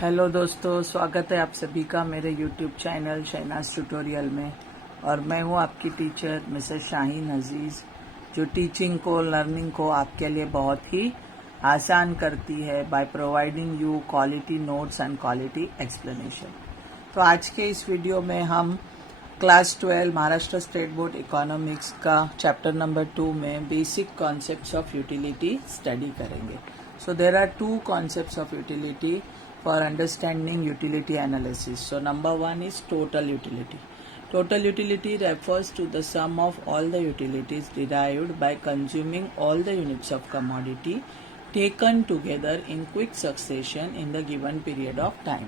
Hello दोस्तों, स्वागत है आप सभी का मेरे यूट्यूब चैनल शहनाज ट्यूटोरियल में। और मैं हूं आपकी टीचर मिसेस शाहीन अजीज़, जो टीचिंग को, लर्निंग को आपके लिए बहुत ही आसान करती है by providing you quality notes and quality explanation. तो आज के इस वीडियो में हम class 12 Maharashtra state board economics का चैप्टर नंबर 2 में basic concepts of utility study करेंगे। So there are two concepts of utility for understanding utility analysis. So number one is total utility. Total utility refers to the sum of all the utilities derived by consuming all the units of commodity taken together in quick succession in the given period of time.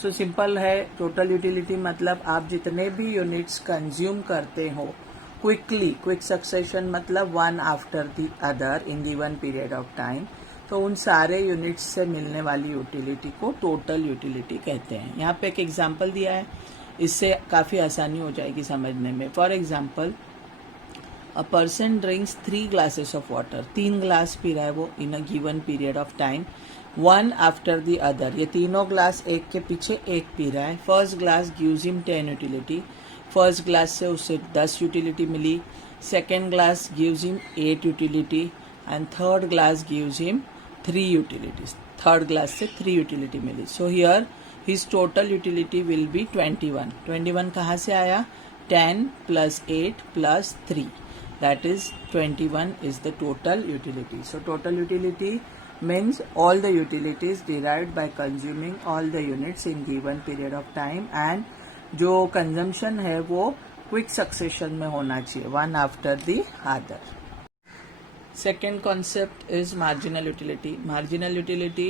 So simple है, total utility मतलब आप जितने भी units consume करते हो quickly, quick succession मतलब one after the other in given period of time, तो उन सारे यूनिट्स से मिलने वाली यूटिलिटी को टोटल यूटिलिटी कहते हैं। यहाँ पे एक एग्जांपल दिया है, इससे काफ़ी आसानी हो जाएगी समझने में। For example, a person drinks 3 glasses of water, 3 glass पी रहा है वो in a given period of time, one after the other. ये तीनों ग्लास एक के पीछे एक पी रहा है। First glass gives him 10 utility, first glass से उसे 10 यूटिलिटी मिली। Second glass gives him 8 utility and third glass gives him 3 utilities. Third glass से 3 यूटिलिटी मिली। So here his total utility will be 21. 21 कहाँ से आया? 10 plus 8 plus 3, that is 21 is the total utility. So total utility means all the utilities derived by consuming all the units in given period of time, and जो consumption है वो quick succession में होना चाहिए, one after the other. Second concept is marginal utility. Marginal utility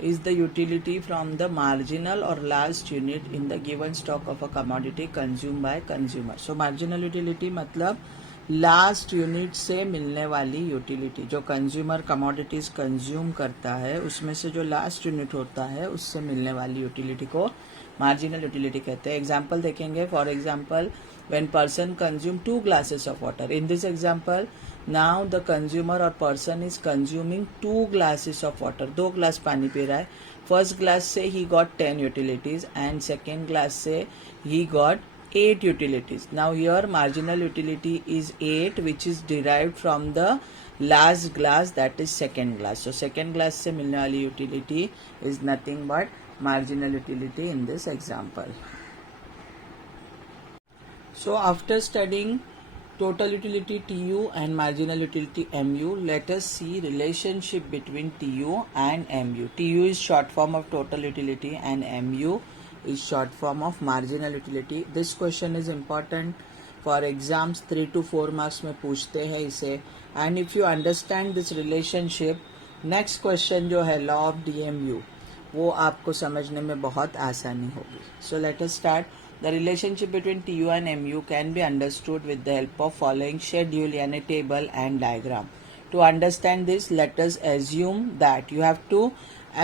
is the utility from the marginal or last unit in the given stock of a commodity consumed by consumer. So marginal utility मतलब last unit से मिलने वाली utility, जो consumer commodities consume करता है उसमें से जो लास्ट यूनिट होता है उससे मिलने वाली यूटिलिटी को मार्जिनल यूटिलिटी कहते हैं। एग्जाम्पल देखेंगे। For example, when person consume 2 glasses of water. In this example, now the consumer or person is consuming 2 glasses of water. 2 glass पानी पी रहा है। First glass से he got 10 utilities and second glass से he got 8 utilities. Now here marginal utility is 8, which is derived from the last glass, that is second glass. So second glass से मिलने वाली utility is nothing but marginal utility in this example. So after studying total utility TU and marginal utility MU, let us see relationship between TU and MU. TU is short form of total utility and MU is short form of marginal utility. This question is important for exams, 3 to 4 marks में पूछते हैं इसे। And if you understand this relationship, next question जो है law of DMU, वो आपको समझने में बहुत आसानी होगी। So let us start. The relationship between TU and MU can be understood with the help of following schedule यानी table and diagram. To understand this, let us assume that you have to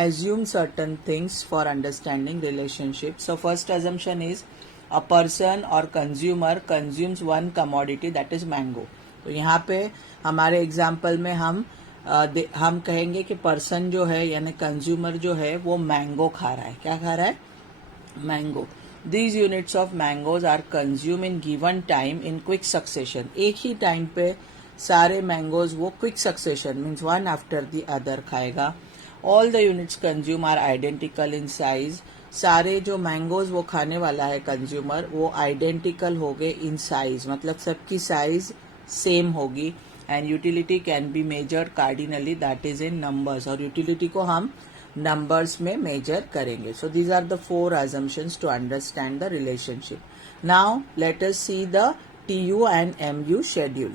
assume certain things for understanding relationship. So first assumption is a person or consumer consumes one commodity, that is mango. तो यहाँ पे हमारे example में हम कहेंगे कि person जो है यानी कंज्यूमर जो है वो मैंगो खा रहा है। क्या खा रहा है? Mango. These units of mangoes are consumed in given time in quick succession. एक ही टाइम पे सारे मैंगोज वो quick succession means one after the other खाएगा। All the units consumed are identical in size. सारे जो मैंगोज वो खाने वाला है कंज्यूमर वो आइडेंटिकल हो गए इन साइज, मतलब सबकी साइज सेम होगी। And utility can be measured cardinally, that is in numbers, और यूटिलिटी को हम नंबर्स में मेजर करेंगे। So these are the 4 assumptions to understand the relationship. Now let us see the TU and MU schedule.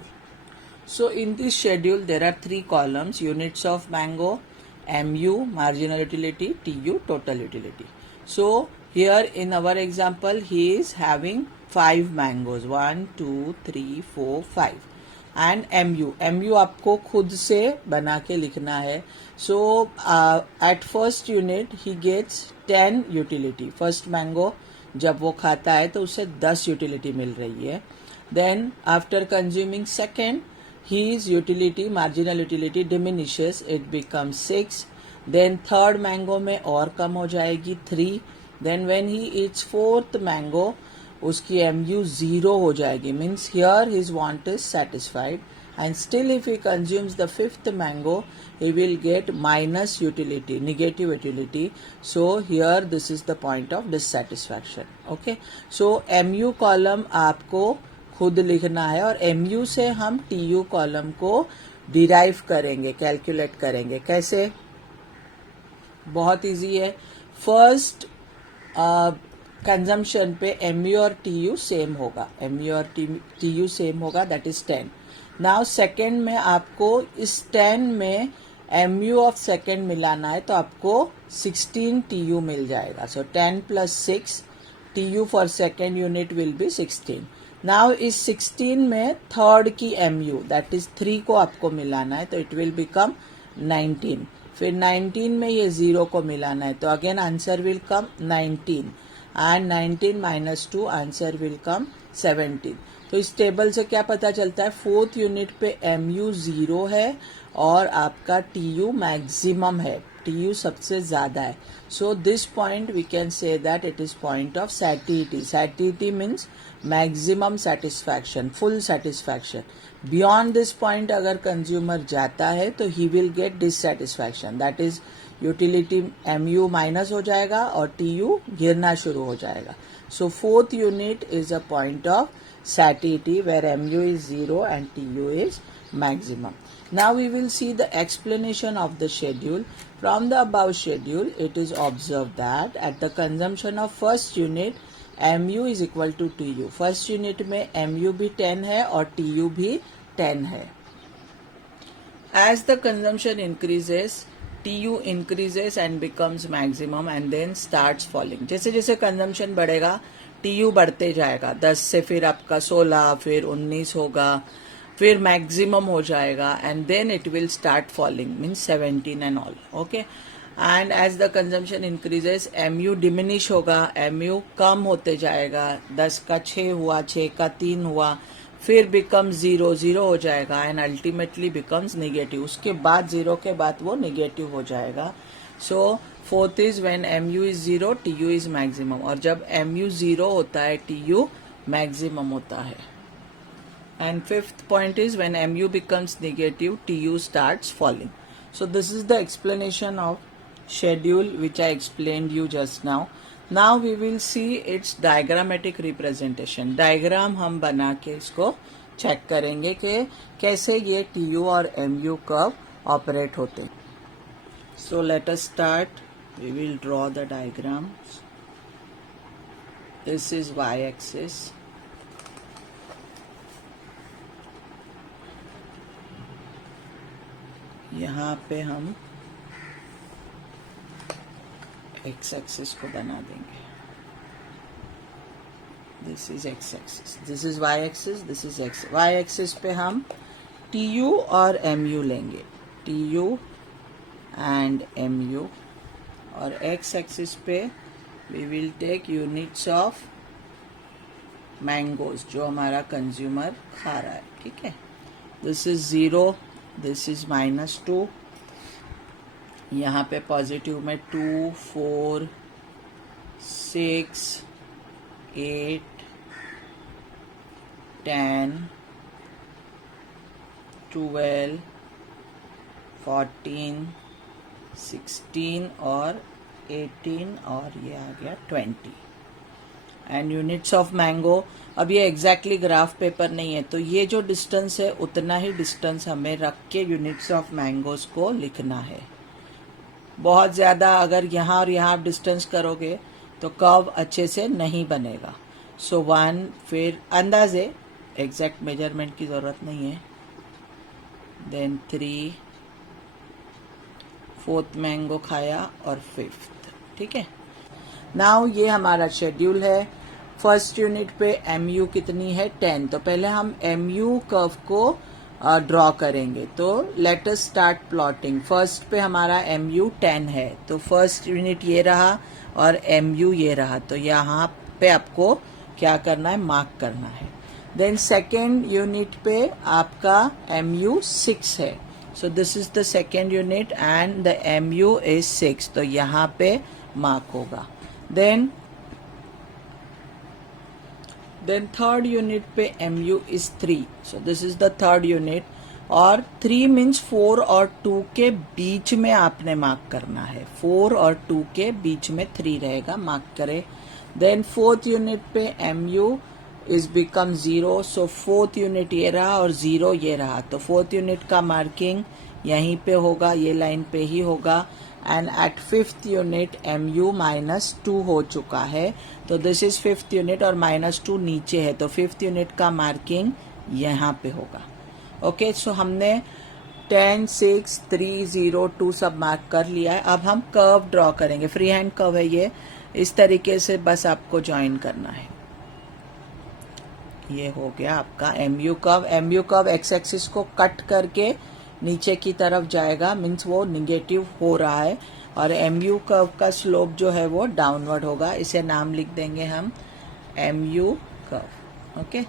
So in this schedule there are 3 columns: units of mango, MU marginal utility, TU total utility. So here in our example he is having 5 mangoes, 1 2 3 4 5, and MU आपको खुद से बना के लिखना है। So at first unit he gets 10 utility. First mango जब वो खाता है तो उसे 10 यूटिलिटी मिल रही है। Then after consuming second, his utility, marginal utility diminishes, it becomes 6. Then third mango में और कम हो जाएगी 3. Then when he eats fourth mango उसकी MU 0 हो जाएगी, means here his want is satisfied. And still if he consumes the fifth mango, he will get minus utility, negative utility. So here this is the point of dissatisfaction. Okay. So MU column आपको खुद लिखना है और MU से हम TU column को derive करेंगे, calculate करेंगे. कैसे? बहुत इजी है. फर्स्ट कंजम्पशन पे MU और TU सेम होगा, MU और TU सेम होगा, दैट इज 10. नाउ सेकेंड में आपको इस 10 में MU ऑफ सेकेंड मिलाना है तो आपको 16 TU मिल जाएगा. सो 10 + 6 TU for second unit will be 16. Now इस 16 में थर्ड की MU दैट इज 3 को आपको मिलाना है तो इट विल बिकम 19. फिर 19 में ये 0 को मिलाना है तो again answer will come 19 and 19 - 2 answer will come 17. तो इस टेबल से क्या पता चलता है? फोर्थ यूनिट पे MU 0 है और आपका TU मैक्सिमम है, TU सबसे ज्यादा है. So this point we can say that it is point of satiety. Satiety means maximum satisfaction, full satisfaction. Beyond this point अगर कंज्यूमर जाता है तो he will get dissatisfaction, that is utility MU minus हो जाएगा और TU गिरना शुरू हो जाएगा. So fourth unit is a point of satiety where MU is 0 and TU is maximum. Now we will see the explanation of the schedule. From the above schedule, it is observed that at the consumption of first unit, MU is equal to TU. First unit में MU भी 10 है और TU भी 10 है. As the consumption increases, TU increases and becomes maximum and then starts falling. जैसे जैसे consumption बढ़ेगा TU बढ़ते जाएगा. 10 से फिर आपका 16, फिर 19 होगा, फिर मैक्सिमम हो जाएगा and then it will start falling, means 17 and all. Okay. And as the consumption increases MU diminish होगा, MU कम होते जाएगा. 10 का 6 हुआ, 6 का 3 हुआ, फिर बिकम 0, 0 हो जाएगा एंड अल्टीमेटली बिकम्स नेगेटिव. उसके बाद 0 के बाद वो नेगेटिव हो जाएगा. So fourth is when MU is 0, TU is maximum. और जब MU 0 होता है TU मैक्सिमम होता है. And fifth point is when MU becomes negative TU starts falling. So this is the explanation of schedule which I explained you just now. Now we will see its diagrammatic representation. Diagram हम बना के इसको check करेंगे कि कैसे ये TU और MU curve operate होते हैं. So let us start. We will draw the diagrams. This is y-axis. यहाँ पे हम x-axis को बना देंगे. This is x-axis. This is y-axis. This is x. Y-axis पे हम TU और MU लेंगे. TU and MU. और x एक्सिस पे we will take units of mangoes जो हमारा कंज्यूमर खा रहा है. ठीक है. This is 0, this is -2. यहाँ पे पॉजिटिव में 2, 4, 6, 8, 10, 12, 14, 16 और 18 और ये आ गया 20. And units of mango. अब ये एग्जैक्टली ग्राफ पेपर नहीं है तो ये जो डिस्टेंस है उतना ही डिस्टेंस हमें रख के यूनिट्स ऑफ मैंगोज को लिखना है. बहुत ज़्यादा अगर यहाँ और यहाँ आप डिस्टेंस करोगे तो कर्व अच्छे से नहीं बनेगा. सो 1, फिर अंदाजे एग्जैक्ट मेजरमेंट की ज़रूरत नहीं है. देन 3, फोर्थ मैंगो खाया और फिफ्थ. ठीक है. नाउ ये हमारा शेड्यूल है. फर्स्ट यूनिट पे MU कितनी है? 10. तो पहले हम MU कर्व को ड्रॉ करेंगे. तो let us start plotting. First पे हमारा MU 10 है तो फर्स्ट यूनिट ये रहा और MU ये रहा. तो यहाँ पे आपको क्या करना है? मार्क करना है. देन सेकेंड यूनिट पे आपका MU 6 है so this is the second unit and the MU is 6, तो यहाँ पे मार्क होगा. देन थर्ड यूनिट पे MU is 3, so this is the third unit. और 3 मीन्स 4 और 2 के बीच में आपने मार्क करना है. 4 और 2 के बीच में 3 रहेगा, मार्क करें. देन फोर्थ यूनिट पे MU is become 0, so fourth unit ये रहा और 0 ये रहा. तो फोर्थ यूनिट का मार्किंग यहीं पे होगा, ये लाइन पे ही होगा. And at fifth unit MU -2 हो चुका है, तो दिस इज फिफ्थ यूनिट और -2 नीचे है, तो फिफ्थ यूनिट का मार्किंग यहाँ पे होगा. ओके, सो हमने 10, 6, 3, 0, 2 सब मार्क कर लिया है. अब हम कर्व ड्रॉ करेंगे. फ्री हैंड कर्व है ये, इस तरीके से बस आपको ज्वाइन करना है. ये हो गया आपका MU curve. MU curve x axis को कट करके नीचे की तरफ जाएगा, मीन्स वो निगेटिव हो रहा है. और MU कर्व का स्लोप जो है वो डाउनवर्ड होगा. इसे नाम लिख देंगे हम MU curve. Okay,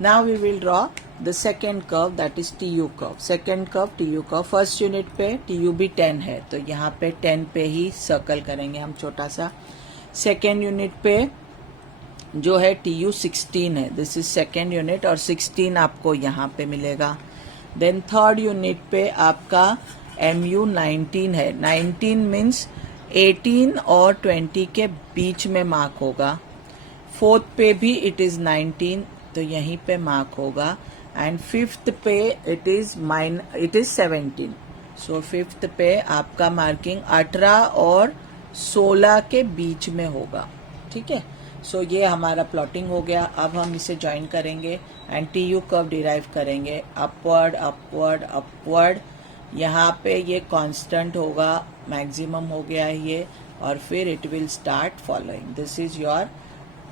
now we will draw the second curve, that is TU curve. Second curve TU curve. First unit पे TU भी 10 है, तो यहाँ पे 10 पे ही सर्कल करेंगे हम छोटा सा. सेकेंड यूनिट पे जो है TU 16 है, दिस इज सेकेंड यूनिट, और 16 आपको यहाँ पे मिलेगा. देन थर्ड यूनिट पे आपका MU 19 है. 19 मीन्स 18 और 20 के बीच में मार्क होगा. फोर्थ पे भी इट इज 19, तो यहीं पे मार्क होगा. एंड फिफ्थ पे इट इज 17, सो फिफ्थ पे आपका मार्किंग 18 और 16 के बीच में होगा. ठीक है, सो ये हमारा प्लॉटिंग हो गया. अब हम इसे ज्वाइन करेंगे एंड TU कर्व डिराइव करेंगे. अपवर्ड अपवर्ड अपवर्ड, यहाँ पे ये कांस्टेंट होगा, मैक्सिमम हो गया है ये, और फिर it will start following. This is your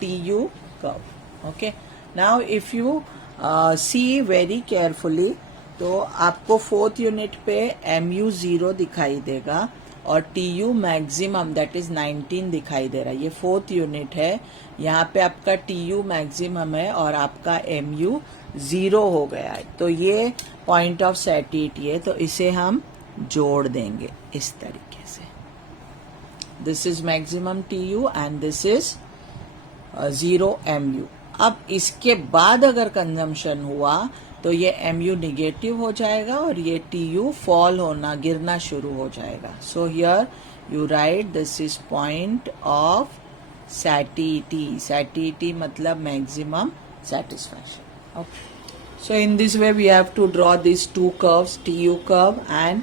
TU curve. Okay, now if you see very carefully, तो आपको फोर्थ यूनिट पे MU 0 दिखाई देगा और TU मैक्सिमम दैट इज 19 दिखाई दे रहा है. ये फोर्थ यूनिट है, यहाँ पे आपका TU मैक्सिमम है और आपका MU 0 हो गया है. तो ये पॉइंट ऑफ सैटिटी है, तो इसे हम जोड़ देंगे इस तरीके से. This is maximum TU and this is 0 MU. अब इसके बाद अगर कंजम्पशन हुआ तो ये MU निगेटिव हो जाएगा और ये TU फॉल होना, गिरना शुरू हो जाएगा. So here you write this is point of satiety. Satiety मतलब maximum satisfaction. Okay, so in this way we have to draw these two curves, TU curve and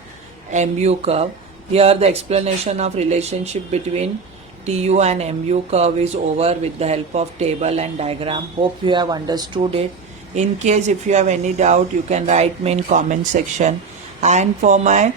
MU curve. Here the explanation of relationship between TU and MU curve is over with the help of table and diagram. Hope you have understood it. In case if you have any doubt, you can write me in comment section. And for my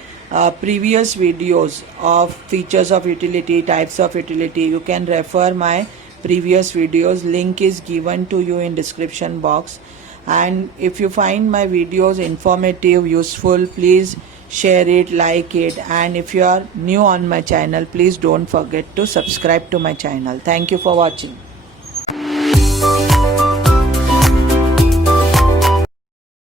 previous videos of features of utility, types of utility, you can refer my previous videos. Link is given to you in description box. And if you find my videos informative, useful, please share it, like it. And if you are new on my channel, please don't forget to subscribe to my channel. Thank you for watching.